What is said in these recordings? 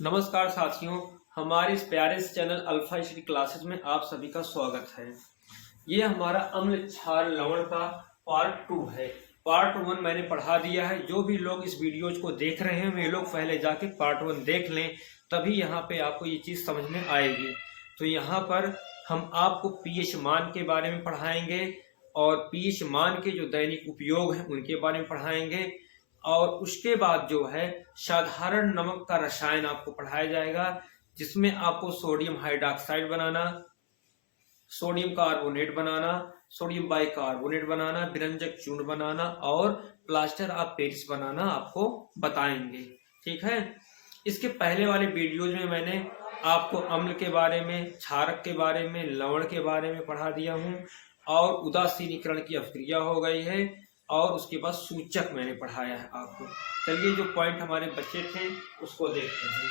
नमस्कार साथियों, हमारे इस प्यारे से चैनल अल्फा स्टडी क्लासेस में आप सभी का स्वागत है। ये हमारा अम्ल क्षार लवण का पार्ट 2 है। पार्ट 1 मैंने पढ़ा दिया है। जो भी लोग इस वीडियोज को देख रहे हैं वे लोग पहले जाके पार्ट 1 देख लें, तभी यहाँ पे आपको ये चीज़ समझ में आएगी। तो यहाँ पर हम आपको पीएच मान के बारे में पढ़ाएंगे और पीएच मान के जो दैनिक उपयोग हैं उनके बारे में पढ़ाएंगे, और उसके बाद जो है साधारण नमक का रसायन आपको पढ़ाया जाएगा, जिसमें आपको सोडियम हाइड्रॉक्साइड बनाना, सोडियम कार्बोनेट बनाना, सोडियम बाइकार्बोनेट बनाना, विरंजक चूर्ण बनाना और प्लास्टर ऑफ पेरिस बनाना आपको बताएंगे। ठीक है। इसके पहले वाले वीडियोज में मैंने आपको अम्ल के बारे में, क्षारक के बारे में, लवण के बारे में पढ़ा दिया हूँ, और उदासीनीकरण की अभिक्रिया हो गई है, और उसके बाद सूचक मैंने पढ़ाया है आपको। चलिए जो पॉइंट हमारे बच्चे थे उसको देखते हैं।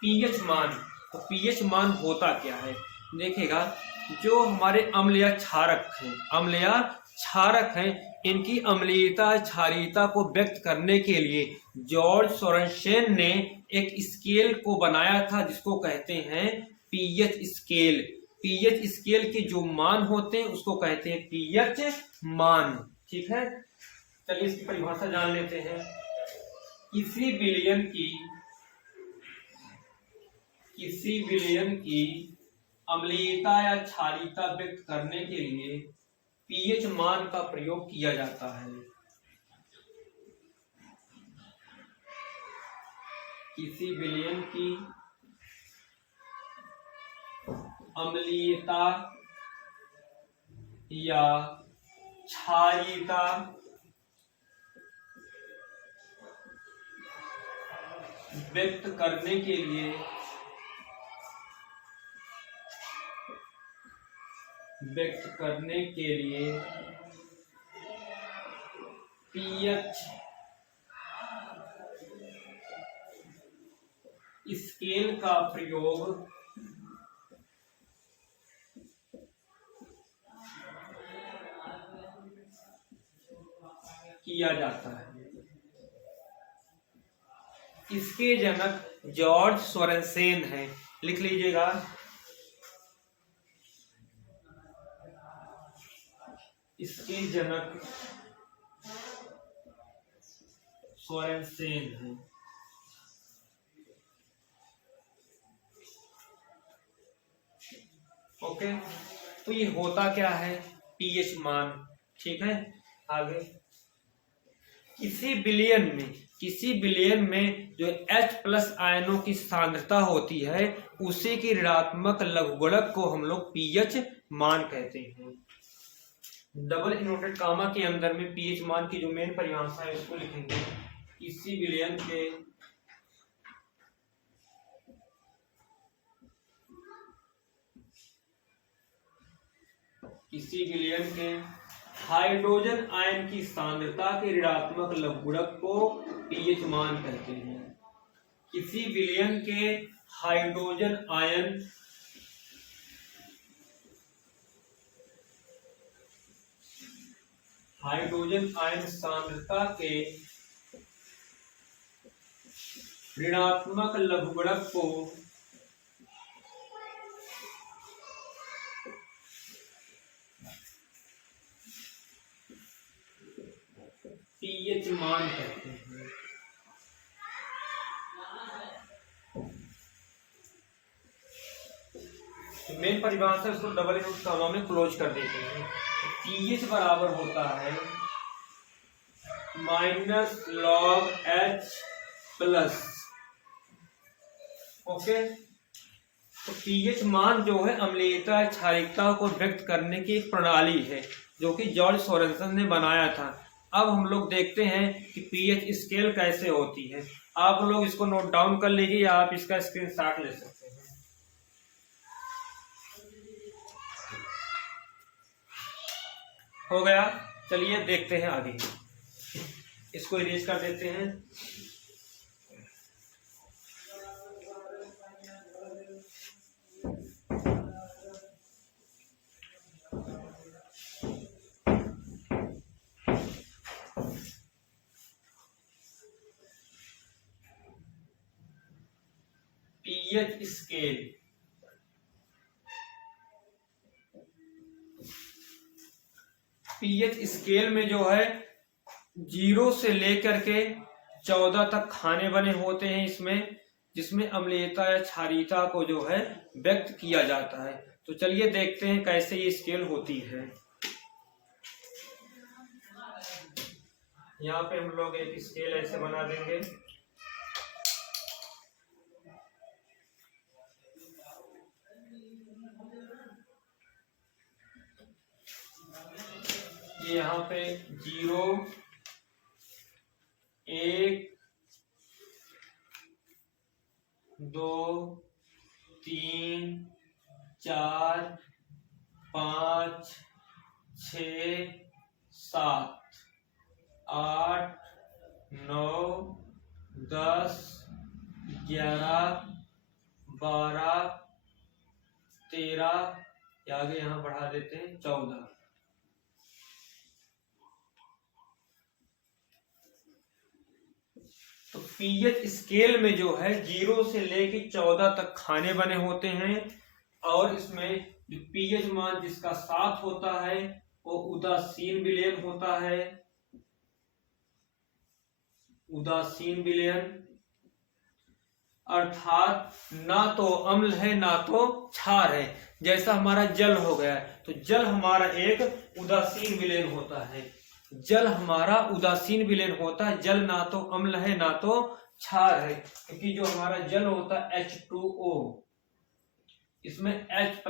पीएच मान। तो पीएच मान होता क्या है, देखिएगा। जो हमारे अम्ल या क्षारक हैं, इनकी अम्लीयता क्षारीयता को व्यक्त करने के लिए जॉर्ज सोरेनसेन ने एक स्केल को बनाया था, जिसको कहते हैं पीएच स्केल। पीएच स्केल के जो मान होते हैं उसको कहते हैं पीएच मान। ठीक है। चलिए इसकी परिभाषा जान लेते हैं। किसी विलयन की अम्लीयता या क्षारीयता व्यक्त करने के लिए पीएच मान का प्रयोग किया जाता है। किसी विलयन की अम्लीयता या क्षारीयता व्यक्त करने के लिए पीएच स्केल का प्रयोग किया जाता है। इसके जनक जॉर्ज सोरेनसेन है। लिख लीजिएगा, इसके जनक सोरेनसेन है। ओके। तो ये होता क्या है पीएच मान। ठीक है। आगे, किसी विलयन में जो H+ आयनों की सांद्रता होती है उसी की ऋणात्मक लघुगुणक को हम लोग पीएच मान कहते हैं। डबल इन्वर्टेड कामा के अंदर में पीएच मान की जो मेन परिभाषा है उसको लिखेंगे। किसी विलयन के हाइड्रोजन आयन की सांद्रता के ऋणात्मक लघुगुणक को पीएच मान कहते हैं। किसी विलयन के हाइड्रोजन आयन सांद्रता के ऋणात्मक लघुगुणक को पीएच मान कहते हैं। तो मेन परिभाषा उसको डबल इनवर्टेड कामा में क्लोज कर देते हैं। पीएच बराबर होता है -log H+। ओके। तो पीएच मान जो है अम्लीयता क्षारीयता को व्यक्त करने की एक प्रणाली है, जो कि जॉर्ज सोरेनसन ने बनाया था। अब हम लोग देखते हैं कि पीएच स्केल कैसे होती है। आप लोग इसको नोट डाउन कर लीजिए या आप इसका स्क्रीनशॉट ले सकते हैं। हो गया। चलिए देखते हैं आगे। इसको इरेज कर देते हैं। PH scale. पीएच स्केल में जो है 0 से लेकर के 14 तक खाने बने होते हैं इसमें, जिसमें अम्लीयता या क्षारीयता को जो है व्यक्त किया जाता है। तो चलिए देखते हैं कैसे ये स्केल होती है। यहाँ पे हम लोग एक स्केल ऐसे बना देंगे। ये यहाँ पे 0, 1, 2, 3, 4, 5, 6, 7, 8, 9, 10, 11, 12, 13, आगे यहाँ बढ़ा देते हैं 14। तो पीएच स्केल में जो है 0 से लेके 14 तक खाने बने होते हैं, और इसमें जो पीएच मान जिसका 7 होता है वो उदासीन विलयन होता है। उदासीन विलयन अर्थात ना तो अम्ल है ना तो क्षार है। जैसा हमारा जल हो गया, तो जल हमारा एक उदासीन विलयन होता है। जल हमारा उदासीन विलयन होता है। जल ना तो अम्ल है ना तो क्षार है, क्योंकि जो हमारा जल होता है H2O, इसमें H+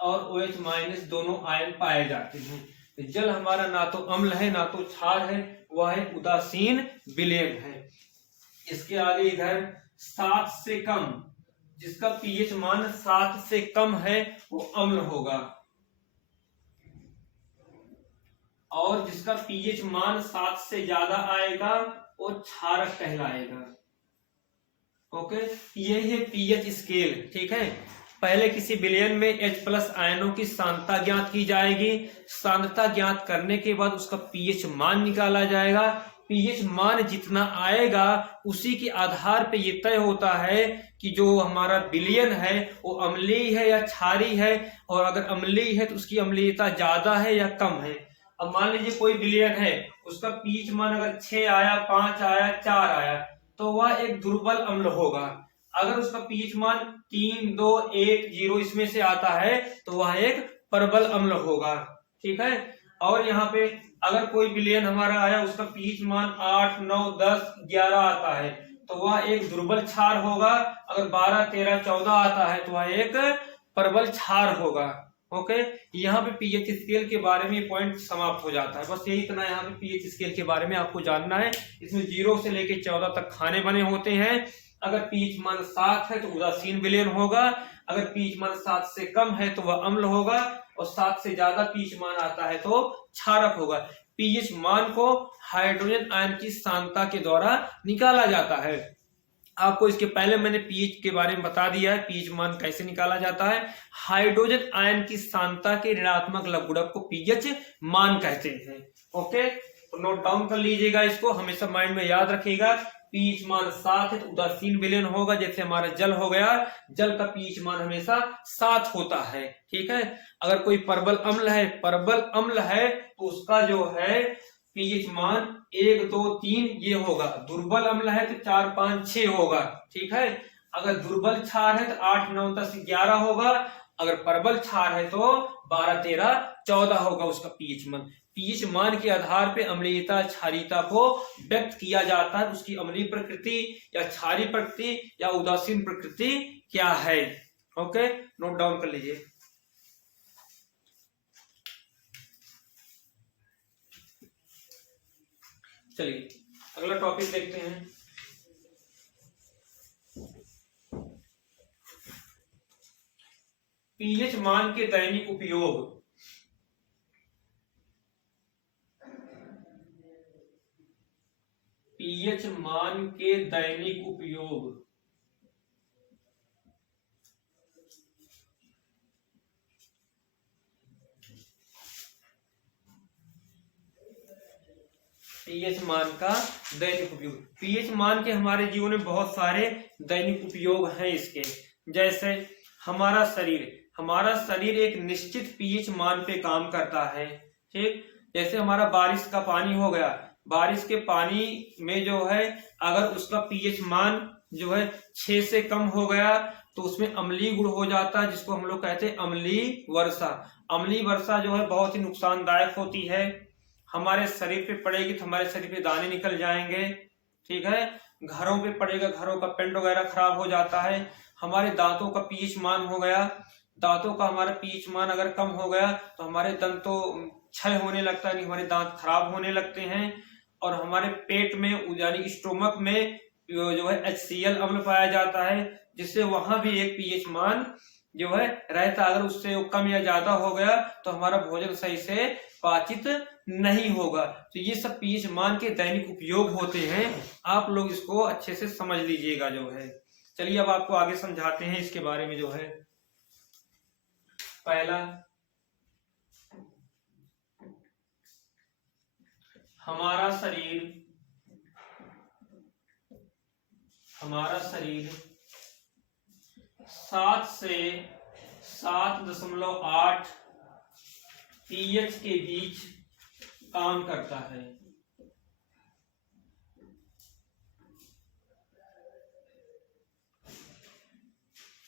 और OH- दोनों आयन पाए जाते हैं। तो जल हमारा ना तो अम्ल है ना तो क्षार है, वह है उदासीन विलयन है। इसके आगे इधर 7 से कम, जिसका पीएच मान 7 से कम है वो अम्ल होगा, और जिसका पीएच मान 7 से ज्यादा आएगा वो क्षारक कहलाएगा। ओके, ये है पीएच स्केल। ठीक है, पहले किसी विलयन में H+ आयनों की सांद्रता ज्ञात की जाएगी। सांद्रता ज्ञात करने के बाद उसका पीएच मान निकाला जाएगा। पीएच मान जितना आएगा उसी के आधार पे ये तय होता है कि जो हमारा विलयन है वो अम्लीय है या क्षारीय है, और अगर अम्लीय है तो उसकी अम्लीयता ज्यादा है या कम है। अब मान लीजिए कोई विलयन है, उसका पीएच मान अगर 6 आया, 5 आया, 4 आया, तो वह एक दुर्बल अम्ल होगा। अगर उसका पीएच मान 3, 2, 1, 0 इसमें से आता है तो वह एक प्रबल अम्ल होगा। ठीक है, और यहाँ पे अगर कोई विलयन हमारा आया, उसका पीएच मान 8, 9, 10, 11 आता है तो वह एक दुर्बल क्षार होगा। अगर 12, 13, 14 आता है तो वह एक प्रबल क्षार होगा। ओके, यहाँ पे पीएच स्केल के बारे में पॉइंट समाप्त हो जाता है। बस यही इतना यहाँ पे पीएच स्केल के बारे में आपको जानना है। इसमें 0 से लेके 14 तक खाने बने होते हैं। अगर पीएच मान 7 है तो उदासीन विलयन होगा, अगर पीएच मान 7 से कम है तो वह अम्ल होगा, और 7 से ज्यादा पीएच मान आता है तो क्षारक होगा। पीएच मान को हाइड्रोजन आयन की सांद्रता के द्वारा निकाला जाता है। आपको इसके पहले मैंने पीएच के बारे में बता दिया है, पीएच मान कैसे निकाला जाता है। हाइड्रोजन आयन की सांद्रता के ऋणात्मक लघुगणक को पीएच मान कहते हैं। ओके, तो नोट डाउन कर लीजिएगा, इसको हमेशा माइंड में याद रखिएगा। पीएच मान 7 है तो उदासीन विलयन होगा, जैसे हमारा जल हो गया, जल का पीएच मान हमेशा 7 होता है। ठीक है, अगर कोई प्रबल अम्ल है तो उसका जो है पीएच मान 1, 2, 3 ये होगा। दुर्बल अम्ल है तो 4, 5, 6 होगा। ठीक है, अगर दुर्बल क्षार है तो 8, 9, 10, 11 होगा। अगर प्रबल क्षार है तो 12, 13, 14 होगा उसका पीएच मान। पीएच मान के आधार पे अम्लीयता क्षारीयता को व्यक्त किया जाता है। उसकी अम्लीय प्रकृति या क्षारीय प्रकृति या उदासीन प्रकृति क्या है। ओके, नोट डाउन कर लीजिए। चलिए अगला टॉपिक देखते हैं। पीएच मान के दैनिक उपयोग। पीएच मान के दैनिक उपयोग। पीएच मान का दैनिक उपयोग। पीएच मान के हमारे जीवन में बहुत सारे दैनिक उपयोग हैं इसके। जैसे हमारा शरीर एक निश्चित पीएच मान पे काम करता है। ठीक, जैसे हमारा बारिश का पानी हो गया, बारिश के पानी में जो है अगर उसका पीएच मान जो है 6 से कम हो गया तो उसमें अम्लीय गुण हो जाता है, जिसको हम लोग कहते हैं अम्लीय वर्षा। अम्लीय वर्षा जो है बहुत ही नुकसानदायक होती है, हमारे शरीर पे पड़ेगी तो हमारे शरीर पे दाने निकल जाएंगे। ठीक है, घरों पे पड़ेगा, घरों का पेंट वगैरह खराब हो जाता है। हमारे दांतों का पीएच मान हो गया, दांतों का हमारा पीएच मान अगर कम हो गया तो हमारे दंतों क्षय होने लगता है, हमारे दांत खराब होने लगते हैं। और हमारे पेट में यानी स्टोमक में जो है HCl अम्ल पाया जाता है, जिससे वहां भी एक पीएच मान जो है रहता। अगर उससे कम या ज्यादा हो गया तो हमारा भोजन सही से पाचित नहीं होगा। तो ये सब पीएच मान के दैनिक उपयोग होते हैं, आप लोग इसको अच्छे से समझ लीजिएगा जो है। चलिए अब आपको आगे समझाते हैं इसके बारे में जो है। पहला, हमारा शरीर 7 से 7.8 पीएच के बीच काम करता है।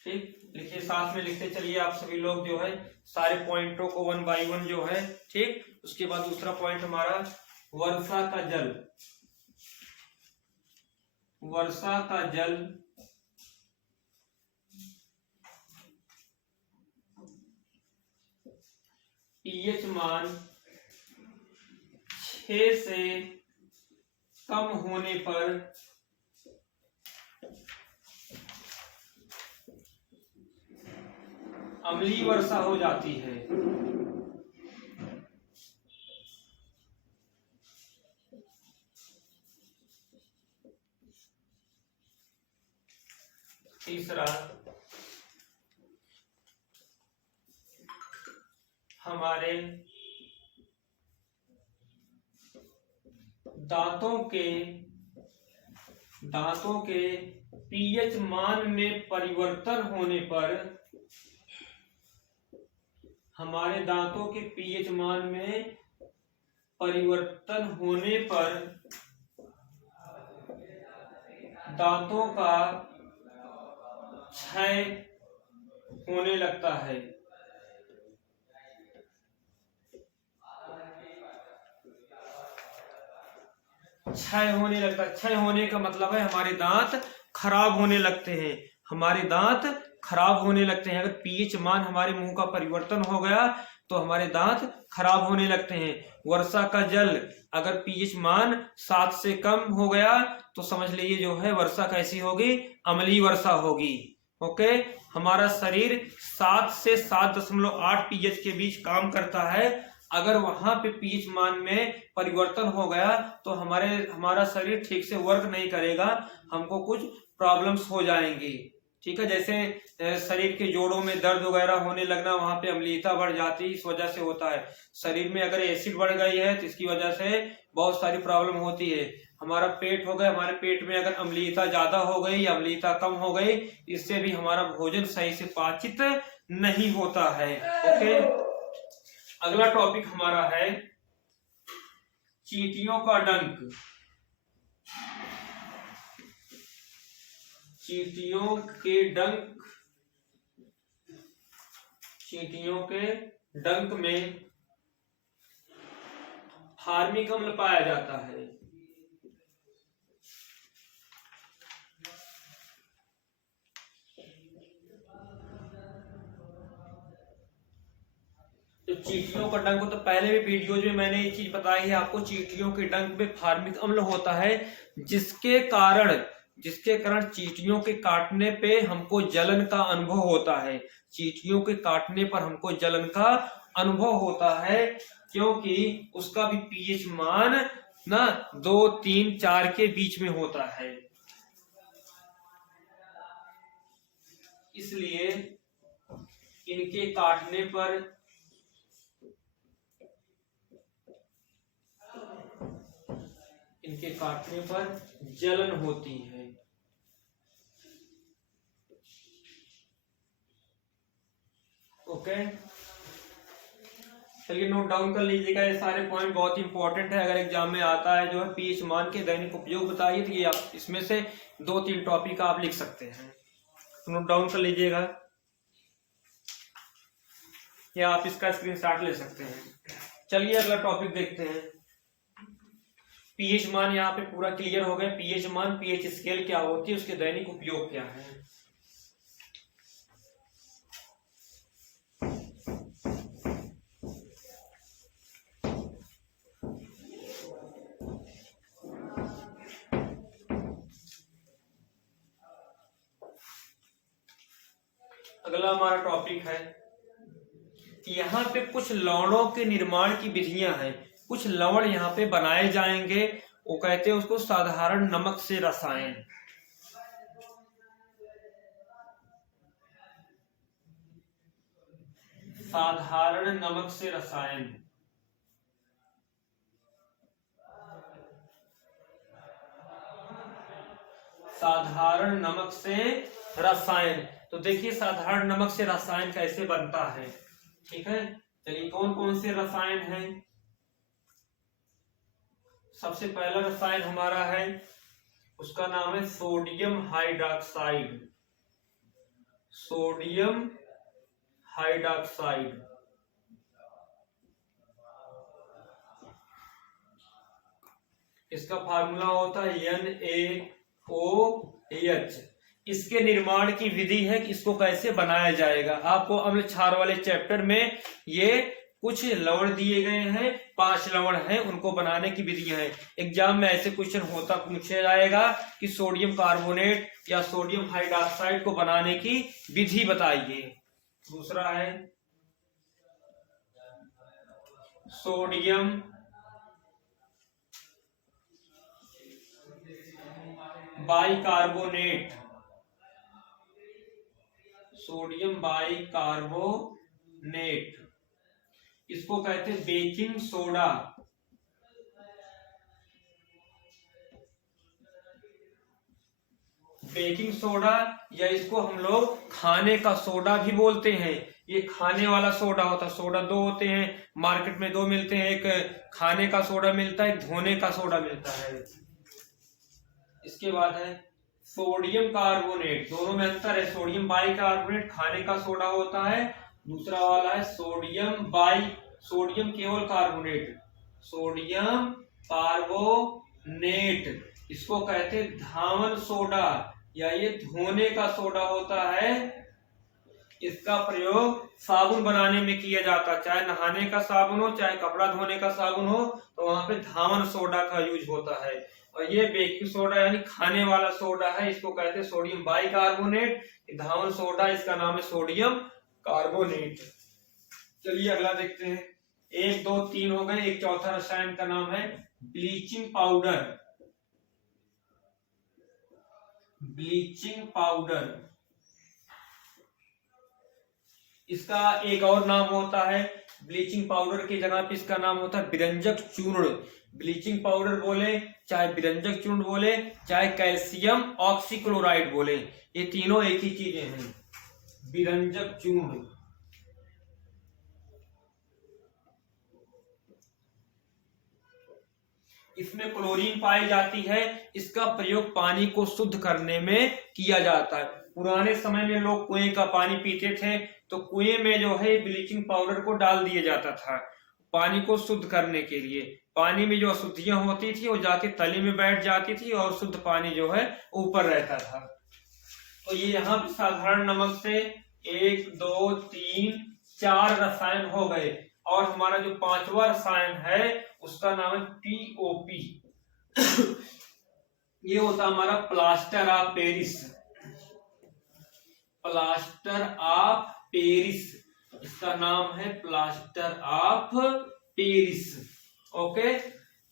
ठीक, लिखिए, साथ में लिखते चलिए आप सभी लोग जो है सारे पॉइंटों को 1 बाय 1 जो है। ठीक, उसके बाद दूसरा पॉइंट हमारा वर्षा का जल पीएच मान 6 से कम होने पर अम्लीय वर्षा हो जाती है। तीसरा, हमारे दांतों के पीएच मान में परिवर्तन होने पर, हमारे दांतों के पीएच मान में परिवर्तन होने पर दांतों का क्षय होने लगता है। क्षय होने का मतलब है हमारे दांत खराब होने लगते हैं, अगर पीएच मान हमारे मुंह का परिवर्तन हो गया तो हमारे दांत खराब होने लगते हैं। वर्षा का जल अगर पीएच मान 7 से कम हो गया तो समझ लीजिए जो है वर्षा कैसी होगी, अम्लीय वर्षा होगी। ओके, हमारा शरीर 7 से 7.8 पीएच के बीच काम करता है। अगर वहां पे पीएच मान में परिवर्तन हो गया तो हमारा शरीर ठीक से वर्क नहीं करेगा, हमको कुछ प्रॉब्लम्स हो जाएंगी। ठीक है, जैसे शरीर के जोड़ों में दर्द वगैरह होने लगना, वहां पे अम्लीयता बढ़ जाती है, इस वजह से होता है। शरीर में अगर एसिड बढ़ गई है तो इसकी वजह से बहुत सारी प्रॉब्लम होती है। हमारा पेट हो गया, हमारे पेट में अगर अम्लीयता ज्यादा हो गई या अम्लीयता कम हो गई, इससे भी हमारा भोजन सही से पाचित नहीं होता है। ओके, अगला टॉपिक हमारा है चींटियों का डंक। चींटियों के डंक में फार्मिक अम्ल पाया जाता है। तो चींटियों का डंक, तो पहले भी वीडियोज में मैंने ये चीज बताई है आपको, चींटियों के डंक में फार्मिक अम्ल होता है, जिसके कारण चींटियों के काटने पे हमको जलन का अनुभव होता है। चींटियों के काटने पर हमको जलन का अनुभव होता है, क्योंकि उसका भी पीएच मान ना 2, 3, 4 के बीच में होता है। इसलिए इनके काटने पर जलन होती है। ओके, चलिए नोट डाउन कर लीजिएगा, ये सारे पॉइंट बहुत इंपॉर्टेंट है। अगर एग्जाम में आता है जो है पीएच मान के दैनिक उपयोग बताइए, तो ये आप इसमें से 2-3 टॉपिक आप लिख सकते हैं, नोट डाउन कर लीजिएगा या आप इसका स्क्रीनशॉट ले सकते हैं। चलिए अगला टॉपिक देखते हैं। पीएच मान यहाँ पे पूरा क्लियर हो गया। पीएच मान, पीएच स्केल क्या होती है, उसके दैनिक उपयोग क्या है। अगला हमारा टॉपिक है, यहाँ पे कुछ लवणों के निर्माण की विधियां हैं। कुछ लवण यहाँ पे बनाए जाएंगे, वो कहते हैं उसको साधारण नमक से रसायन। साधारण नमक से रसायन, साधारण नमक से रसायन। तो देखिए साधारण नमक से रसायन कैसे बनता है, ठीक है। चलिए कौन कौन से रसायन हैं। सबसे पहला रसायन हमारा है, उसका नाम है सोडियम हाइड्रॉक्साइड। सोडियम हाइड्रॉक्साइड, इसका फार्मूला होता है NaOH। इसके निर्माण की विधि है कि इसको कैसे बनाया जाएगा। आपको अम्ल क्षार वाले चैप्टर में ये कुछ लवण दिए गए हैं, 5 लवण हैं, उनको बनाने की विधियां हैं। एग्जाम में ऐसे क्वेश्चन होता पूछा जाएगा कि सोडियम कार्बोनेट या सोडियम हाइड्रॉक्साइड को बनाने की विधि बताइए। दूसरा है सोडियम बाइकार्बोनेट। सोडियम बाइकार्बोनेट, इसको कहते हैं बेकिंग सोडा। बेकिंग सोडा या इसको हम लोग खाने का सोडा भी बोलते हैं। ये खाने वाला सोडा होता है। सोडा 2 होते हैं, मार्केट में 2 मिलते हैं, एक खाने का सोडा मिलता है, एक धोने का सोडा मिलता है। इसके बाद है सोडियम कार्बोनेट, दोनों में अंतर है। सोडियम बाइकार्बोनेट खाने का सोडा होता है, दूसरा वाला है सोडियम केवल कार्बोनेट, सोडियम कार्बोनेट, इसको कहते हैं धावन सोडा या ये धोने का सोडा होता है। इसका प्रयोग साबुन बनाने में किया जाता है, चाहे नहाने का साबुन हो, चाहे कपड़ा धोने का साबुन हो, तो वहां पे धावन सोडा का यूज होता है। और ये बेकिंग सोडा यानी खाने वाला सोडा है, इसको कहते हैं सोडियम बाइकार्बोनेट। धावन सोडा, इसका नाम है सोडियम कार्बोनेट। चलिए अगला देखते हैं। 1 2 3 हो गए। एक चौथा रसायन का नाम है ब्लीचिंग पाउडर। ब्लीचिंग पाउडर, इसका एक और नाम होता है, ब्लीचिंग पाउडर की जगह पे इसका नाम होता है विरंजक चूर्ण। ब्लीचिंग पाउडर बोले, चाहे विरंजक चूर्ण बोले, चाहे कैल्शियम ऑक्सीक्लोराइड बोले, ये तीनों एक ही चीजें हैं। विरंजक चूर्ण, इसमें क्लोरीन पाई जाती है। इसका प्रयोग पानी को शुद्ध करने में किया जाता है। पुराने समय में लोग कुएं का पानी पीते थे, तो कुएं में जो है ब्लीचिंग पाउडर को डाल दिया जाता था पानी को शुद्ध करने के लिए। पानी में जो अशुद्धियां होती थी वो जाके तली में बैठ जाती थी और शुद्ध पानी जो है ऊपर रहता था। तो ये यहाँ साधारण नमक से 1 2 3 4 रसायन हो गए। और हमारा जो 5वां रसायन है उसका नाम है POP। ये होता हमारा plaster of Paris. Plaster of Paris, इसका नाम है plaster of Paris. Okay,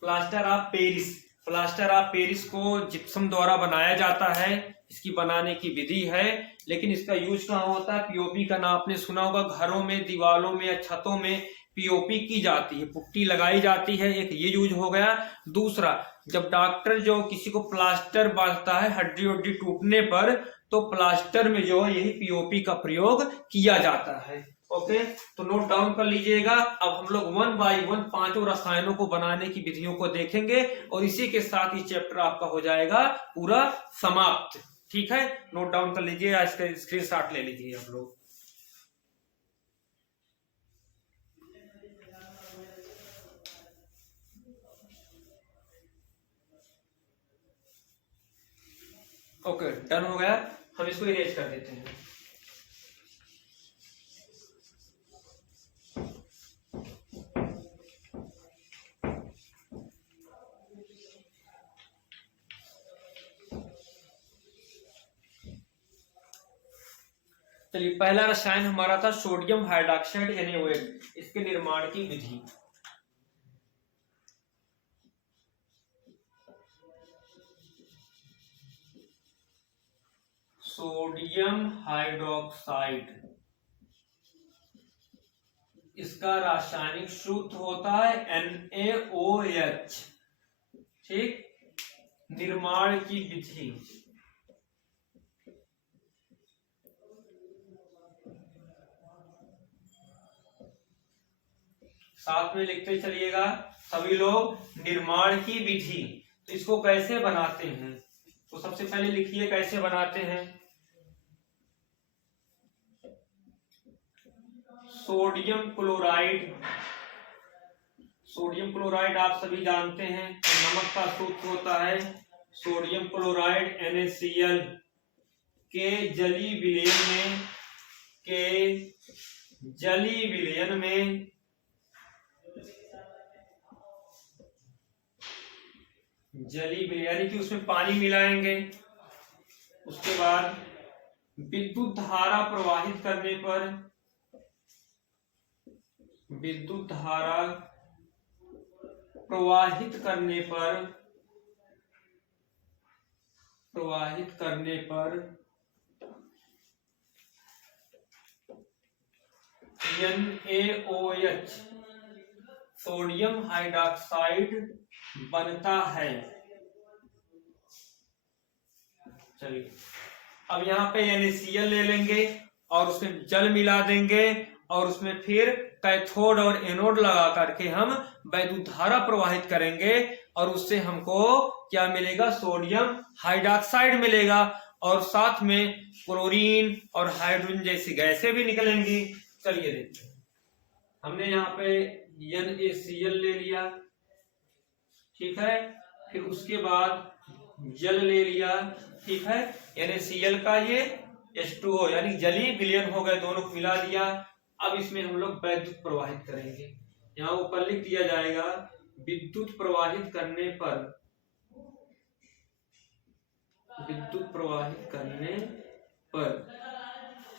plaster of Paris. Plaster of Paris को जिप्सम द्वारा बनाया जाता है, इसकी बनाने की विधि है। लेकिन इसका यूज कहाँ होता है? पीओपी का नाम आपने सुना होगा, घरों में, दीवारों में या छतों में पीओपी की जाती है, पुट्टी लगाई जाती है। एक ये यूज हो गया। दूसरा, जब डॉक्टर जो किसी को प्लास्टर बांधता है हड्डी उड्डी टूटने पर, तो प्लास्टर में जो है यही पीओपी का प्रयोग किया जाता है। ओके, तो नोट डाउन कर लीजिएगा। अब हम लोग 1 बाय 1 पांचों रसायनों को बनाने की विधियों को देखेंगे और इसी के साथ ये चैप्टर आपका हो जाएगा पूरा समाप्त। ठीक है, नोट डाउन कर लीजिए, इसका स्क्रीनशॉट ले लीजिए आप लोग। ओके, डन हो गया। हम इसको इरेज कर देते हैं। चलिए, पहला रसायन हमारा था सोडियम हाइड्रॉक्साइड NaOH। इसके निर्माण की विधि, सोडियम हाइड्रोक्साइड, इसका रासायनिक सूत्र होता है NaOH। ठीक, निर्माण की विधि, साथ में लिखते चलिएगा सभी लोग, निर्माण की विधि। तो इसको कैसे बनाते हैं, तो सबसे पहले लिखिए कैसे बनाते हैं। सोडियम क्लोराइड, सोडियम क्लोराइड आप सभी जानते हैं, नमक का सूत्र होता है सोडियम क्लोराइड NaCl के जली विलयन में, जली विलयन यानी कि उसमें पानी मिलाएंगे। उसके बाद विद्युत धारा प्रवाहित करने पर, विद्युत धारा प्रवाहित करने पर NaOH सोडियम हाइड्रॉक्साइड बनता है। चलिए, अब यहाँ पे NaCl ले लेंगे और उसमें जल मिला देंगे और उसमें फिर कैथोड और एनोड लगा करके हम वैद्युत धारा प्रवाहित करेंगे और उससे हमको क्या मिलेगा, सोडियम हाइड्रॉक्साइड मिलेगा और साथ में क्लोरीन और हाइड्रोजन जैसी गैसें भी निकलेंगी। चलिए देखते हैं, हमने यहाँ पे NaCl ले लिया, ठीक है, फिर उसके बाद जल ले लिया, ठीक है, NaCl का ये H2O यानी जली विलयन हो गए, दोनों को मिला दिया। अब इसमें हम लोग विद्युत प्रवाहित करेंगे, यहाँ ऊपर लिख दिया जाएगा विद्युत प्रवाहित करने पर, विद्युत प्रवाहित करने पर,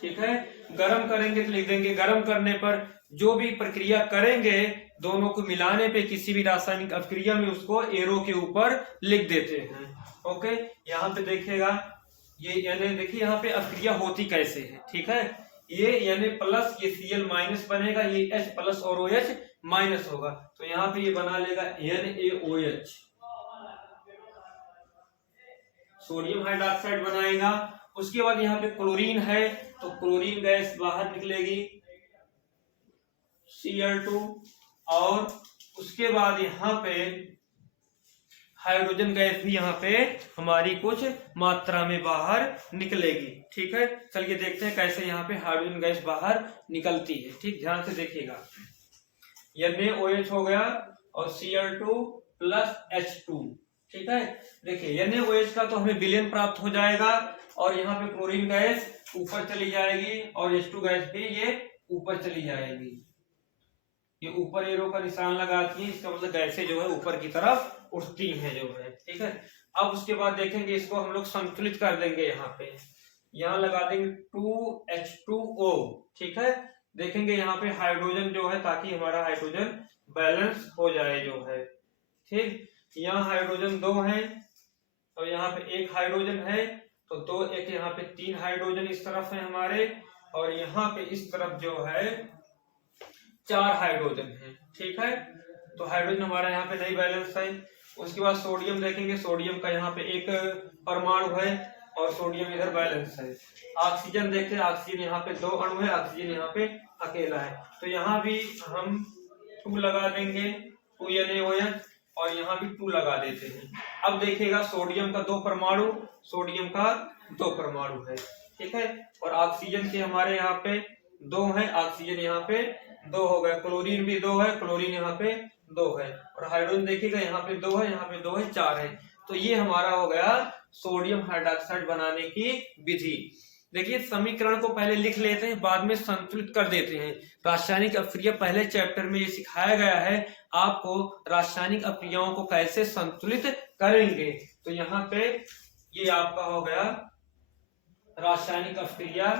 ठीक है, गर्म करेंगे तो लिख देंगे गर्म करने पर। जो भी प्रक्रिया करेंगे दोनों को मिलाने पे किसी भी रासायनिक अभिक्रिया में उसको एरो के ऊपर लिख देते हैं। ओके, यहाँ पे देखिएगा ये देखिए यहाँ पे अभिक्रिया होती कैसे है, ठीक है, ये Na प्लस ये Cl माइनस बनेगा, ये H प्लस और OH माइनस होगा, तो यहाँ पे ये बना लेगा NaOH, सोडियम हाइड्रॉक्साइड बनाएगा। उसके बाद यहाँ पे क्लोरीन है तो क्लोरीन गैस बाहर निकलेगी Cl2, और उसके बाद यहाँ पे हाइड्रोजन गैस भी यहाँ पे हमारी कुछ मात्रा में बाहर निकलेगी। ठीक है, चलिए देखते हैं कैसे यहाँ पे हाइड्रोजन गैस बाहर निकलती है। ठीक, ध्यान से देखिएगा, NaOH हो गया और Cl2 प्लस H2। ठीक है, देखिए NaOH का तो हमें विलयन प्राप्त हो जाएगा और यहाँ पे क्लोरीन गैस ऊपर चली जाएगी और H2 गैस भी ये ऊपर चली जाएगी। ये ऊपर एरो का निशान लगाती है, इसका मतलब गैसें जो है ऊपर की तरफ उठती हैं जो है। ठीक है, अब उसके बाद देखेंगे इसको हम लोग संतुलित कर देंगे, यहाँ लगा देंगे 2H2O। ठीक है, देखेंगे यहाँ पे हाइड्रोजन जो है, ताकि हमारा हाइड्रोजन बैलेंस हो जाए जो है। ठीक, यहाँ हाइड्रोजन 2 है और यहाँ पे 1 हाइड्रोजन है, तो 2 1 यहाँ पे 3 हाइड्रोजन इस तरफ है हमारे, और यहाँ पे इस तरफ जो है 4 हाइड्रोजन है। ठीक है, तो हाइड्रोजन हमारा यहाँ पे नहीं बैलेंस है। उसके बाद सोडियम देखेंगे, सोडियम का यहाँ पे 1 परमाणु है और सोडियम इधर बैलेंस है। ऑक्सीजन देखते हैं, ऑक्सीजन यहाँ पे 2 अणु है, ऑक्सीजन यहाँ पे अकेला है, तो यहाँ भी हम 2 लगा देंगे 2 NaOH, और यहाँ भी 2 लगा देते हैं। अब देखिएगा सोडियम का 2 परमाणु, सोडियम का 2 परमाणु है, ठीक है, और ऑक्सीजन के हमारे यहाँ पे 2 है, ऑक्सीजन यहाँ पे 2 हो गए, क्लोरीन भी 2 है, क्लोरीन यहाँ पे 2 है, और हाइड्रोजन देखिएगा यहाँ पे 2 है, यहाँ पे 2 है, 4 है। तो ये हमारा हो गया सोडियम हाइड्रोक्साइड बनाने की विधि। देखिए समीकरण को पहले लिख लेते हैं, बाद में संतुलित कर देते हैं। रासायनिक अपक्रिया पहले चैप्टर में ये सिखाया गया है आपको रासायनिक अपक्रियाओं को कैसे संतुलित करेंगे। तो यहाँ पे ये आपका हो गया रासायनिक अपक्रिया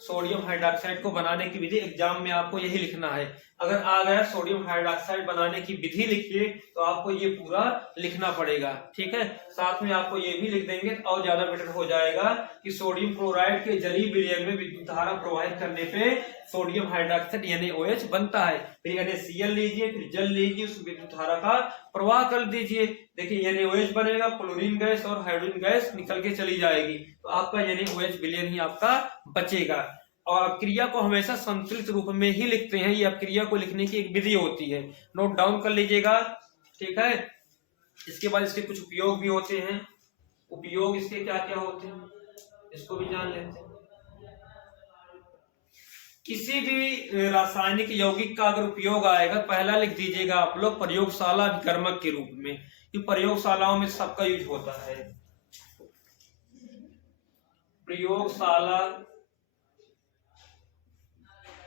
सोडियम हाइड्रोक्साइड को बनाने की विधि। एग्जाम में आपको यही लिखना है। अगर आ गया सोडियम हाइड्रोक्साइड बनाने की विधि लिखिए तो आपको ये पूरा लिखना पड़ेगा, ठीक है। साथ में आपको ये भी लिख देंगे और ज्यादा बेटर हो जाएगा कि सोडियम क्लोराइड के जलीय विलयन में विद्युत धारा प्रवाहित करने पे सोडियम हाइड्रोक्साइड NaOH बनता है। फिर NaCl लीजिए, फिर जल लीजिए, उस विद्युत धारा का प्रवाह कर दीजिए। देखिए NaOH बनेगा, क्लोरीन गैस और हाइड्रोजन गैस निकल के चली जाएगी, तो आपका NaOH विलयन ही आपका बचेगा। और अपक्रिया को हमेशा संतुलित रूप में ही लिखते हैं, ये अपक्रिया को लिखने की एक विधि होती है, नोट डाउन कर लीजिएगा, ठीक है। इसके बाद इसके कुछ उपयोग भी होते हैं। उपयोग इसके क्या क्या होते हैं इसको भी जान लेते हैं। किसी भी रासायनिक यौगिक का अगर उपयोग आएगा, पहला लिख दीजिएगा आप लोग प्रयोगशाला अभिकर्मक के रूप में, कि प्रयोगशालाओं में सबका यूज होता है। प्रयोगशाला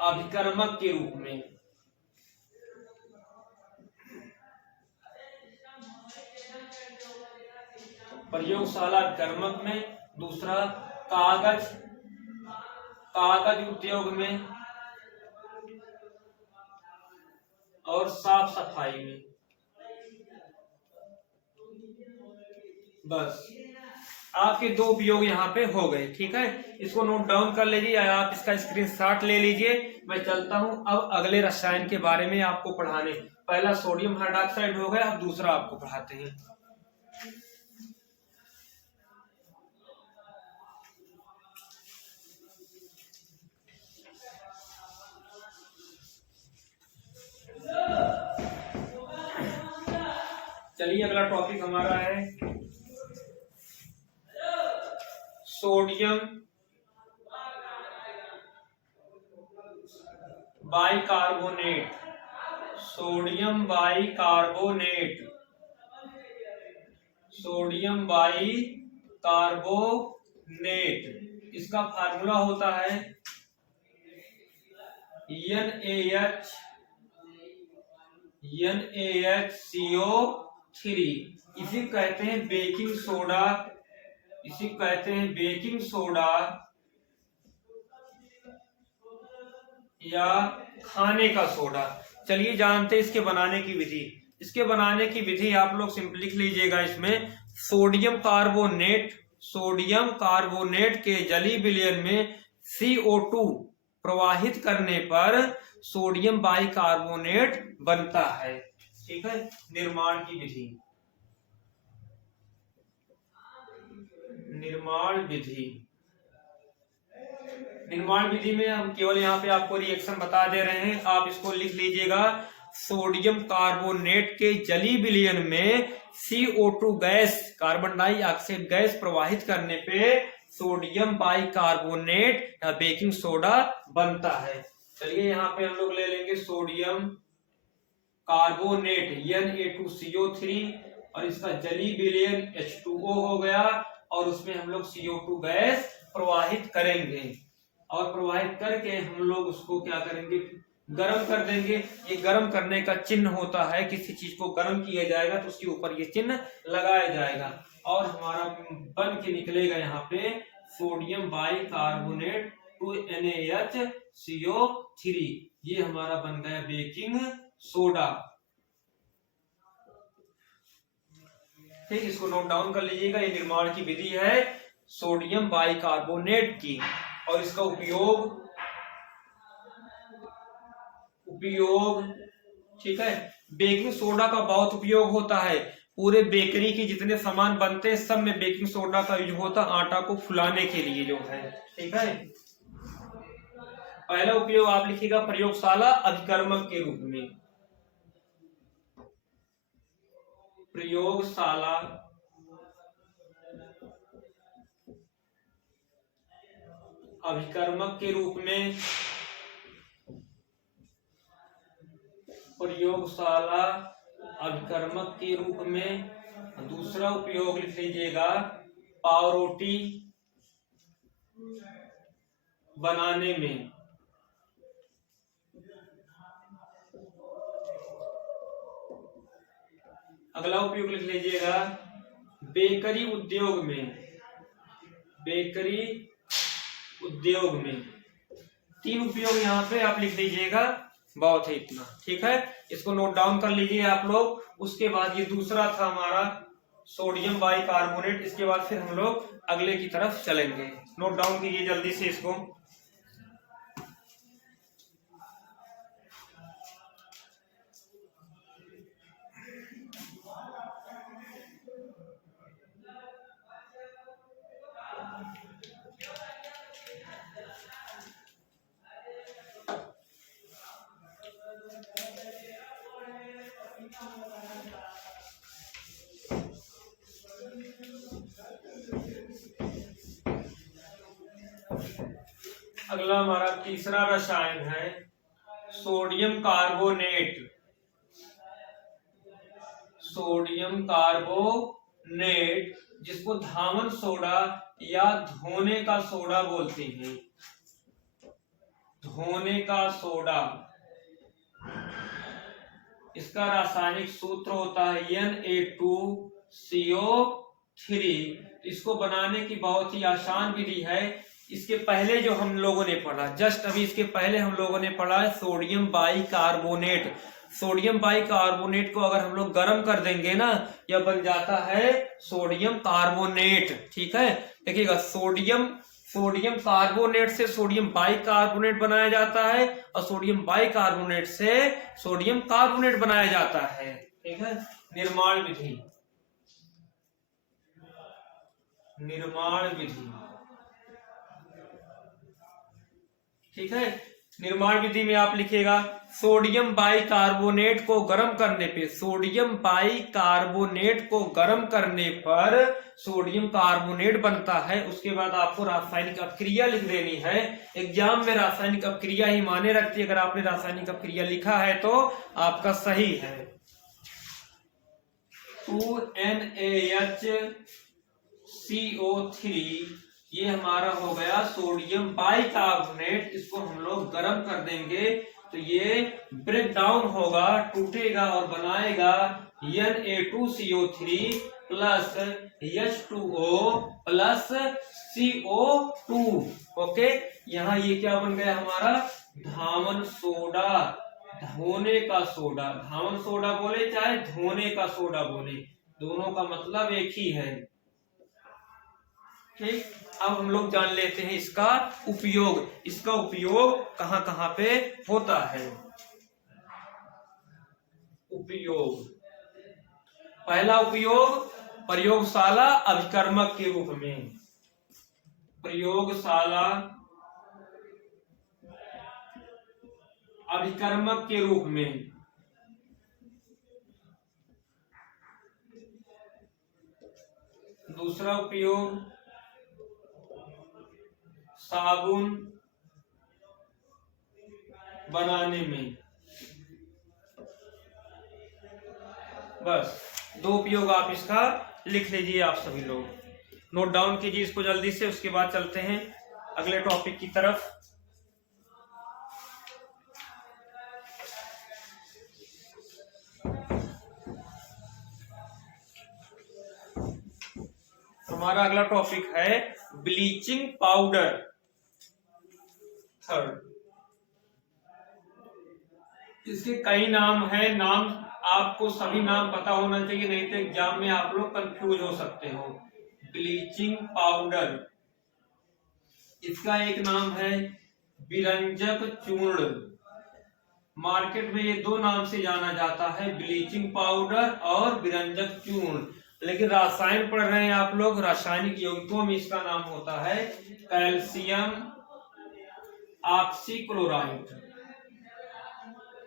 अभिकर्मक के रूप में, प्रयोगशाला अभिकर्मक में। दूसरा कागज उद्योग में और साफ सफाई में। बस आपके 2 उपयोग यहाँ पे हो गए, ठीक है। इसको नोट डाउन कर लीजिए, आप इसका स्क्रीनशॉट ले लीजिए। मैं चलता हूँ अब अगले रसायन के बारे में आपको पढ़ाने। पहला सोडियम हाइड्रोक्साइड हो गया, अब दूसरा आपको पढ़ाते हैं। चलिए अगला टॉपिक हमारा है sodium bicarbonate. Sodium bicarbonate, sodium bicarbonate, इसका फार्मूला होता है NaHCO3। इसी कहते हैं बेकिंग सोडा, इसी कहते हैं बेकिंग सोडा या खाने का सोडा। चलिए जानते हैं इसके बनाने की विधि। इसके बनाने की विधि आप लोग सिंपल लिख लीजिएगा। इसमें सोडियम कार्बोनेट के जलीय विलयन में CO2 प्रवाहित करने पर सोडियम बाइकार्बोनेट बनता है, ठीक है। निर्माण की विधि, निर्माण विधि में हम केवल यहाँ पे आपको रिएक्शन बता दे रहे हैं, आप इसको लिख लीजिएगा। सोडियम कार्बोनेट के जलीय विलयन में CO2 gas, carbon dioxide gas प्रवाहित करने पे सोडियम बाइकार्बोनेट या बेकिंग सोडा बनता है। चलिए यहाँ पे हम लोग ले लेंगे सोडियम कार्बोनेट Na2CO3 और इसका जलीय विलयन H2O हो गया, और उसमें हम लोग CO2 गैस प्रवाहित करेंगे, और प्रवाहित करके हम लोग उसको क्या करेंगे, गर्म कर देंगे। ये गर्म करने का चिन्ह होता है, किसी चीज को गर्म किया जाएगा तो उसके ऊपर ये चिन्ह लगाया जाएगा, और हमारा बन के निकलेगा यहाँ पे सोडियम बाइकार्बोनेट 2NaHCO3। ये हमारा बन गया बेकिंग सोडा, ठीक। इसको नोट डाउन कर लीजिएगा। ये निर्माण की विधि है सोडियम बाइकार्बोनेट की, और इसका उपयोग ठीक है। बेकिंग सोडा का बहुत उपयोग होता है। पूरे बेकरी के जितने सामान बनते हैं सब में बेकिंग सोडा का यूज होता है आटा को फुलाने के लिए जो है। ठीक है, पहला उपयोग आप लिखिएगा प्रयोगशाला अभिकर्मक के रूप में। प्रयोगशाला अभिकर्मक के रूप में, प्रयोगशाला अभिकर्मक के रूप में। दूसरा उपयोग लिख लीजिएगा पावरोटी बनाने में। अगला उपयोग लिख लीजिएगा बेकरी उद्योग में। बेकरी उद्योग में। 3 उपयोग यहाँ पे आप लिख लीजिएगा, बहुत है इतना। ठीक है, इसको नोट डाउन कर लीजिए आप लोग। उसके बाद ये दूसरा था हमारा सोडियम बाइकार्बोनेट। इसके बाद फिर हम लोग अगले की तरफ चलेंगे। नोट डाउन कीजिए जल्दी से इसको। अगला हमारा तीसरा रसायन है सोडियम कार्बोनेट। सोडियम कार्बोनेट, जिसको धावन सोडा या धोने का सोडा बोलते हैं। धोने का सोडा। इसका रासायनिक सूत्र होता है Na2CO3। इसको बनाने की बहुत ही आसान विधि है। इसके पहले जो हम लोगों ने पढ़ा, जस्ट अभी इसके पहले हम लोगों ने पढ़ा है सोडियम बाइकार्बोनेट। सोडियम बाइकार्बोनेट को अगर हम लोग गर्म कर देंगे ना, यह बन जाता है सोडियम कार्बोनेट। ठीक है, देखिएगा सोडियम कार्बोनेट से सोडियम बाइकार्बोनेट बनाया जाता है और सोडियम बाइकार्बोनेट से सोडियम कार्बोनेट बनाया जाता है। ठीक है, निर्माण विधि। ठीक है, निर्माण विधि में आप लिखिएगा सोडियम बाइकार्बोनेट को गर्म करने पे, सोडियम बाइकार्बोनेट को गर्म करने पर सोडियम कार्बोनेट बनता है। उसके बाद आपको रासायनिक अपक्रिया लिख देनी है। एग्जाम में रासायनिक अपक्रिया ही माने रखती है। अगर आपने रासायनिक अपक्रिया लिखा है तो आपका सही है। 2NaHCO3, ये हमारा हो गया सोडियम बाइकार्बोनेट। इसको हम लोग गर्म कर देंगे तो ये ब्रेक डाउन होगा, टूटेगा और बनाएगा Na2CO3 plus H2O plus CO2। Okay, यहाँ ये क्या बन गया हमारा धावन सोडा, धोने का सोडा। धावन सोडा बोले चाहे धोने का सोडा बोले, दोनों का मतलब एक ही है। ठीक, अब हम लोग जान लेते हैं इसका उपयोग। इसका उपयोग कहां कहां पे होता है। उपयोग, पहला उपयोग प्रयोगशाला अभिकर्मक के रूप में। प्रयोगशाला अभिकर्मक के रूप में। दूसरा उपयोग साबुन बनाने में। बस 2 उपयोग आप इसका लिख लीजिए। आप सभी लोग नोट डाउन कीजिए इसको जल्दी से। उसके बाद चलते हैं अगले टॉपिक की तरफ। हमारा अगला टॉपिक है ब्लीचिंग पाउडर। थर्ड, इसके कई नाम है। नाम आपको सभी नाम पता होना चाहिए, नहीं तो एग्जाम में आप लोग कंफ्यूज हो सकते हो। ब्लीचिंग पाउडर, इसका एक नाम है विरंजक चूर्ण। मार्केट में ये दो नाम से जाना जाता है, ब्लीचिंग पाउडर और विरंजक चूर्ण। लेकिन रसायन पढ़ रहे हैं आप लोग, रासायनिक यौगिकों में इसका नाम होता है कैल्शियम ऑक्सीक्लोराइड।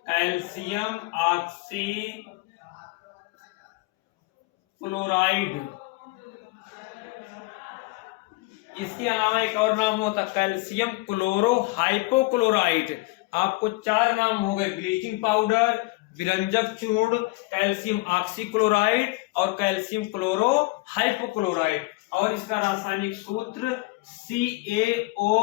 Calcium oxychloride. इसके अलावा एक और नाम होता है कैल्शियम क्लोरो हाइपोक्लोराइड। आपको चार नाम हो गए, ब्लीचिंग पाउडर, विरंजक चूर्ण, कैल्शियम ऑक्सीक्लोराइड और कैल्शियम क्लोरो हाइपोक्लोराइड। और इसका रासायनिक सूत्र CaOCl2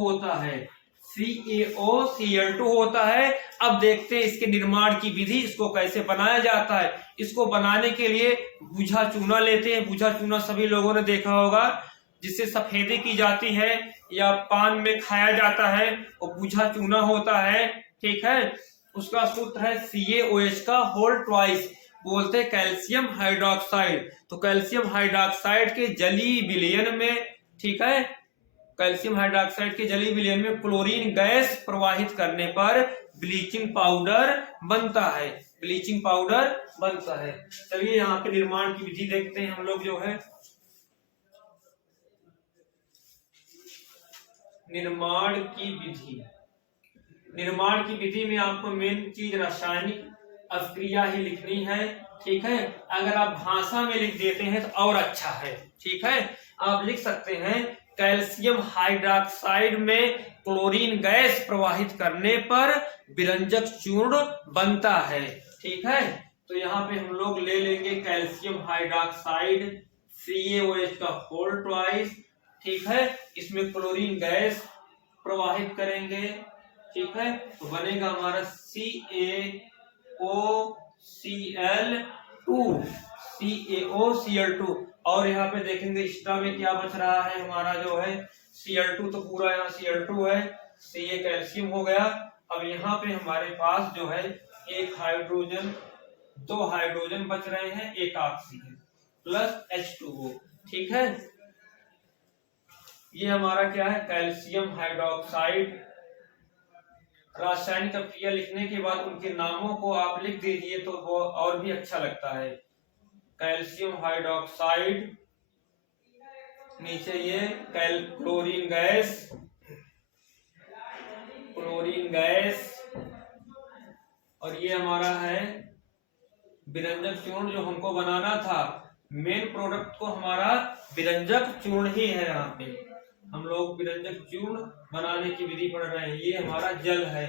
होता है। CaOCl2 होता है। अब देखते हैं इसके निर्माण की विधि, इसको कैसे बनाया जाता है। इसको बनाने के लिए बूझा चूना लेते हैं। बूझा चूना सभी लोगों ने देखा होगा, जिससे सफेदी की जाती है या पान में खाया जाता है, वो बूझा चूना होता है। ठीक है, उसका सूत्र है CaOH का होल ट्वाइस, बोलते हैं कैल्शियम हाइड्रोक्साइड। तो कैल्शियम हाइड्रोक्साइड के जलीय विलयन में, ठीक है, कैल्शियम हाइड्रोक्साइड के जलीय विलयन में क्लोरीन गैस प्रवाहित करने पर ब्लीचिंग पाउडर बनता है। ब्लीचिंग पाउडर बनता है। चलिए यहाँ पे निर्माण की विधि देखते हैं हम लोग। जो है निर्माण की विधि, निर्माण की विधि में आपको मेन चीज रासायनिक अभिक्रिया ही लिखनी है। ठीक है, अगर आप भाषा में लिख देते हैं तो और अच्छा है। ठीक है, आप लिख सकते हैं कैल्शियम हाइड्रोक्साइड में क्लोरीन गैस प्रवाहित करने पर विरंजक चूर्ण बनता है। ठीक है, तो यहाँ पे हम लोग ले लेंगे कैल्शियम हाइड्रोक्साइड CaOH का होल ट्वाइस। ठीक है, इसमें क्लोरीन गैस प्रवाहित करेंगे। ठीक है, तो बनेगा हमारा CaOCl2। और यहाँ पे देखेंगे एक्स्ट्रा में क्या बच रहा है हमारा, जो है Cl2, तो पूरा यहाँ Cl2 है। Ca कैल्शियम हो गया। अब यहाँ पे हमारे पास जो है एक हाइड्रोजन, दो हाइड्रोजन बच रहे हैं, एक ऑक्सीजन प्लस H2O। ठीक है, ये हमारा क्या है, कैल्शियम हाइड्रोक्साइड। रासायनिक अभिक्रिया लिखने के बाद उनके नामों को आप लिख दीजिए तो वो और भी अच्छा लगता है। कैल्शियम हाइड्रोक्साइड, नीचे ये क्लोरीन गैस, क्लोरीन गैस, और ये हमारा है विरंजक चूर्ण जो हमको बनाना था। मेन प्रोडक्ट को हमारा विरंजक चूर्ण ही है। यहाँ पे हम लोग विरंजक चूर्ण बनाने की विधि पढ़ रहे हैं। ये हमारा जल है।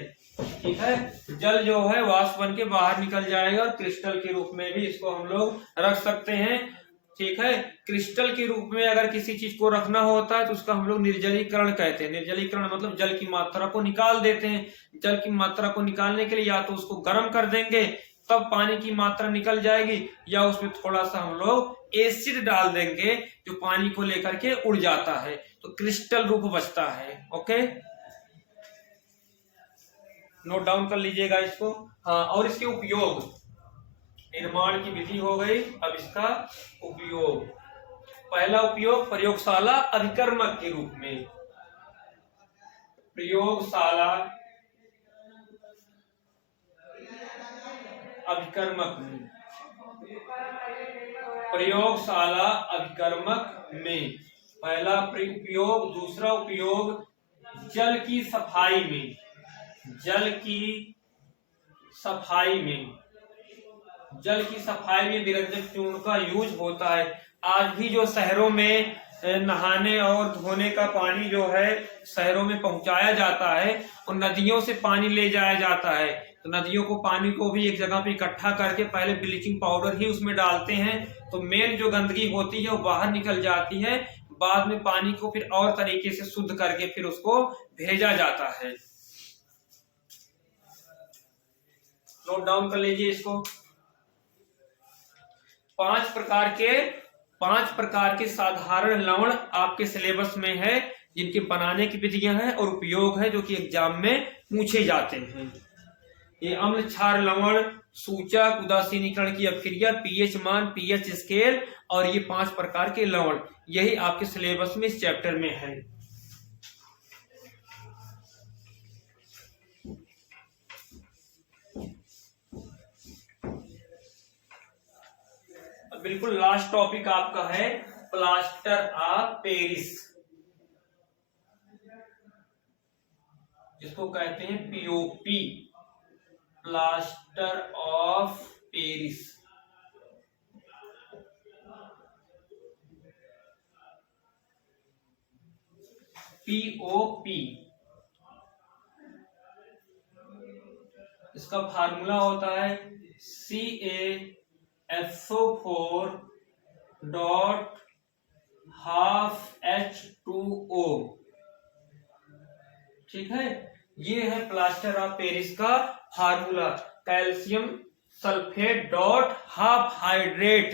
ठीक है, जल जो है वाष्प बन के बाहर निकल जाएगा और क्रिस्टल के रूप में भी इसको हम लोग रख सकते हैं। ठीक है, क्रिस्टल के रूप में अगर किसी चीज को रखना होता है तो उसका हम लोग निर्जलीकरण कहते हैं। निर्जलीकरण मतलब जल की मात्रा को निकाल देते हैं। जल की मात्रा को निकालने के लिए या तो उसको गर्म कर देंगे तब पानी की मात्रा निकल जाएगी, या उसमें थोड़ा सा हम लोग एसिड डाल देंगे जो पानी को लेकर के उड़ जाता है, तो क्रिस्टल रूप बचता है। ओके, नोट डाउन कर लीजिएगा इसको। हाँ, और इसके उपयोग, निर्माण की विधि हो गई। अब इसका उपयोग, पहला उपयोग प्रयोगशाला अभिकर्मक के रूप में। प्रयोगशाला अभिकर्मक में, प्रयोगशाला अभिकर्मक में पहला उपयोग। दूसरा उपयोग जल की सफाई में, जल की सफाई में, जल की सफाई में विरंजक चूर्ण का यूज होता है। आज भी जो शहरों में नहाने और धोने का पानी जो है शहरों में पहुंचाया जाता है, और नदियों से पानी ले जाया जाता है, तो नदियों को पानी को भी एक जगह पे इकट्ठा करके पहले ब्लीचिंग पाउडर ही उसमें डालते हैं, तो मेन जो गंदगी होती है वो बाहर निकल जाती है। बाद में पानी को फिर और तरीके से शुद्ध करके फिर उसको भेजा जाता है। नोट डाउन कर लीजिए इसको। पांच प्रकार के साधारण लवण आपके सिलेबस में है, जिनके बनाने की विधियां हैं और उपयोग है, जो कि एग्जाम में पूछे जाते हैं। ये अम्ल, क्षार, लवण, सूचक, उदासीनीकरण की अभिक्रिया, पीएच मान, पीएच स्केल, और ये 5 प्रकार के लवण, यही आपके सिलेबस में इस चैप्टर में है। बिल्कुल लास्ट टॉपिक आपका है प्लास्टर ऑफ पेरिस, जिसको कहते हैं POP, plaster of Paris. POP इसका फार्मूला होता है CaSO4 डॉट हाफ H2O। ठीक है, ये है प्लास्टर ऑफ पेरिस का formula, calcium sulphate dot half hydrate.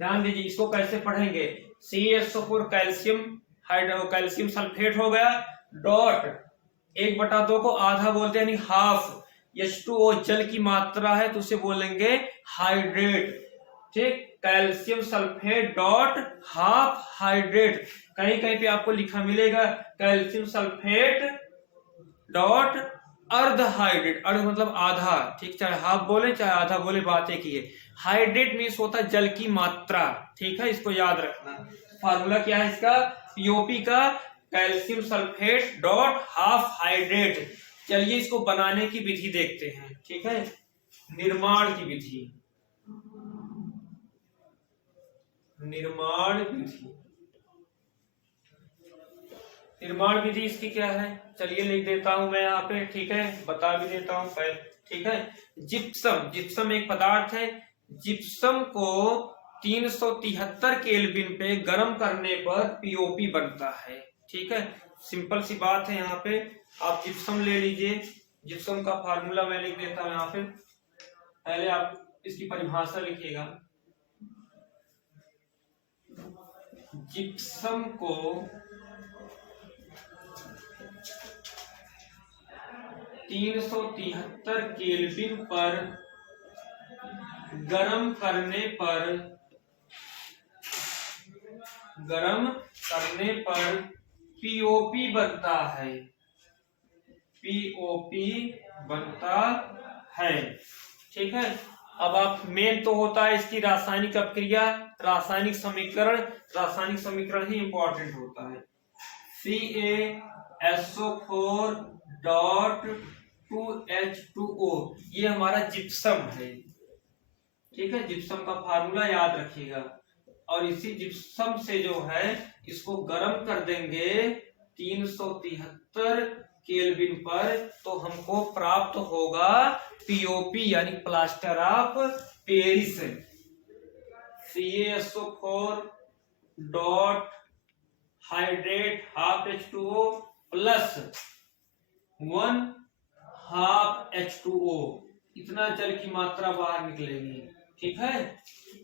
ध्यान दीजिए, इसको कैसे पढ़ेंगे, CaSO4 कैल्शियम सल्फेट हो गया, डॉट 1/2 को आधा बोलते हैं यानी हाफ, H2O जल की मात्रा है तो उसे बोलेंगे हाइड्रेट। ठीक, calcium sulphate dot half hydrate. कहीं कहीं पे आपको लिखा मिलेगा कैल्शियम सल्फेट डॉट अर्ध हाइड्रेट, अर्ध मतलब आधा, ठीक, चाहे हाफ बोले चाहे आधा बोले, बात एक ही है। हाइड्रेट मीन्स होता है जल की मात्रा। ठीक है, इसको याद रखना। फार्मूला क्या है इसका, पीओपी का calcium sulphate dot half hydrate. चलिए इसको बनाने की विधि देखते हैं। ठीक है, निर्माण की विधि, निर्माण विधि इसकी क्या है, चलिए लिख देता हूं मैं यहाँ पे। ठीक है, बता भी देता हूं पहले। ठीक है, जिप्सम एक पदार्थ है। जिप्सम को 373 केल्विन पे गर्म करने पर पीओपी बनता है। ठीक है, सिंपल सी बात है। यहाँ पे आप जिप्सम ले लीजिए। जिप्सम का फार्मूला मैं लिख देता हूं यहाँ पे। पहले आप इसकी परिभाषा लिखिएगा। जिप्सम को 373 केल्विन पर गर्म करने पर पीओपी बनता है, पीओपी बनता है। ठीक है, अब आप मेन तो होता है इसकी रासायनिक अपक्रिया, रासायनिक समीकरण ही इंपॉर्टेंट होता है। CaSO4 डॉट 2H2O, ये हमारा जिप्सम है। ठीक है, जिप्सम का फार्मूला याद रखिएगा। और इसी जिप्सम से जो है इसको गर्म कर देंगे 373 केल्विन पर, तो हमको प्राप्त होगा पीओपी यानी plaster of Paris. CaSO4 dot hydrate half H2O plus 1 half H2O, इतना जल की मात्रा बाहर निकलेगी। ठीक है,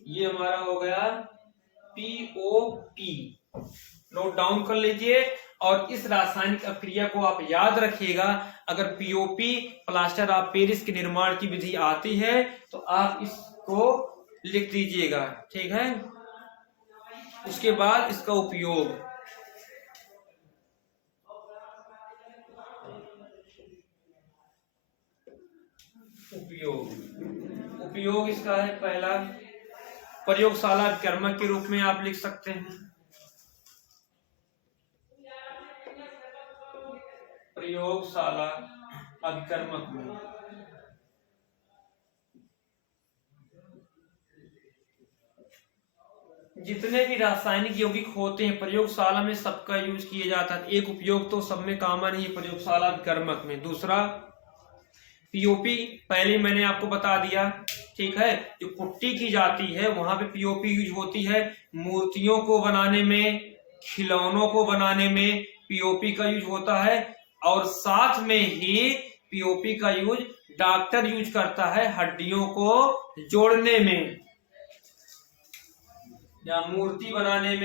ये हमारा हो गया पीओपी। नोट डाउन कर लीजिए और इस रासायनिक अभिक्रिया को आप याद रखिएगा। अगर पीओपी प्लास्टर ऑफ पेरिस के निर्माण की विधि आती है तो आप इसको लिख दीजिएगा। ठीक है, उसके बाद इसका उपयोग, उपयोग इसका है पहला, प्रयोगशाला कर्मक के रूप में आप लिख सकते हैं। प्रयोगशाला अभिकर्मक में जितने भी रासायनिक यौगिक होते हैं प्रयोगशाला में सबका यूज किया जाता है। एक उपयोग तो सब में कॉमन ही प्रयोगशाला अभिकर्मक में। दूसरा पीओपी, पहले मैंने आपको बता दिया। ठीक है, जो पुट्टी की जाती है वहां पे पीओपी यूज होती है। मूर्तियों को बनाने में, खिलौनों को बनाने में पीओपी का यूज होता है। और साथ में ही पीओपी का यूज डॉक्टर यूज करता है हड्डियों को जोड़ने में या मूर्ति बनाने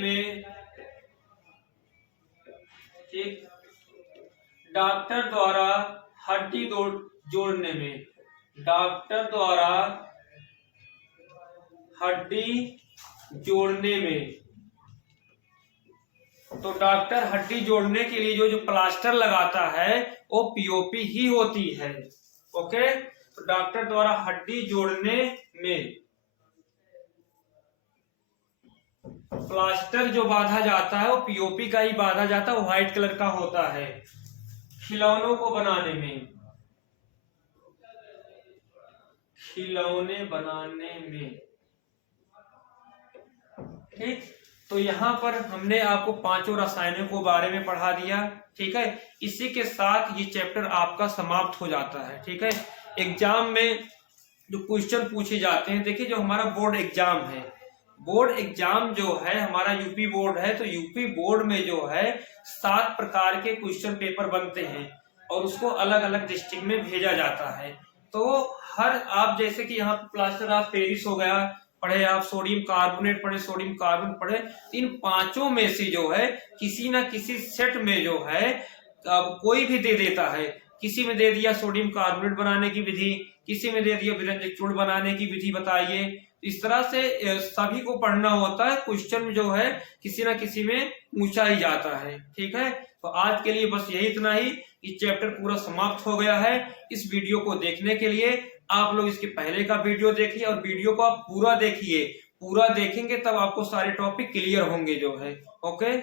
में। ठीक, डॉक्टर द्वारा हड्डी जोड़ने में, डॉक्टर द्वारा हड्डी जोड़ने में। तो डॉक्टर हड्डी जोड़ने के लिए जो प्लास्टर लगाता है वो पीओपी ही होती है। ओके, डॉक्टर द्वारा हड्डी जोड़ने में प्लास्टर जो बांधा जाता है वो पीओपी का ही बांधा जाता है, वो व्हाइट कलर का होता है। खिलौनों को बनाने में, खिलौने बनाने में, ठीक। तो यहाँ पर हमने आपको पांचों रसायनों को बारे में पढ़ा दिया, ठीक है। इसी के साथ ये चैप्टर आपका समाप्त हो जाता है, ठीक है। एग्जाम में जो क्वेश्चन पूछे जाते हैं, देखिए जो हमारा बोर्ड एग्जाम है, बोर्ड एग्जाम जो है हमारा यूपी बोर्ड है, तो यूपी बोर्ड में जो है 7 प्रकार के क्वेश्चन पेपर बनते हैं और उसको अलग अलग डिस्ट्रिक्ट में भेजा जाता है। तो हर आप जैसे कि यहाँ प्लास्टर ऑफ पेरिस हो गया पढ़े, आप सोडियम कार्बोनेट पढ़े, सोडियम कार्बन पढ़े, इन पांचों में से जो है किसी ना किसी सेट में जो है कोई भी दे देता है। किसी में दे दिया सोडियम कार्बोनेट बनाने की विधि, किसी में दे दिया विरंजक चूर्ण बनाने की विधि बताइए। इस तरह से सभी को पढ़ना होता है, क्वेश्चन जो है किसी ना किसी में पूछा ही जाता है, ठीक है। तो आज के लिए बस यही इतना ही, ये चैप्टर पूरा समाप्त हो गया है। इस वीडियो को देखने के लिए आप लोग इसके पहले का वीडियो देखिए और वीडियो को आप पूरा देखिए, पूरा देखेंगे तब आपको सारे टॉपिक क्लियर होंगे जो है। ओके।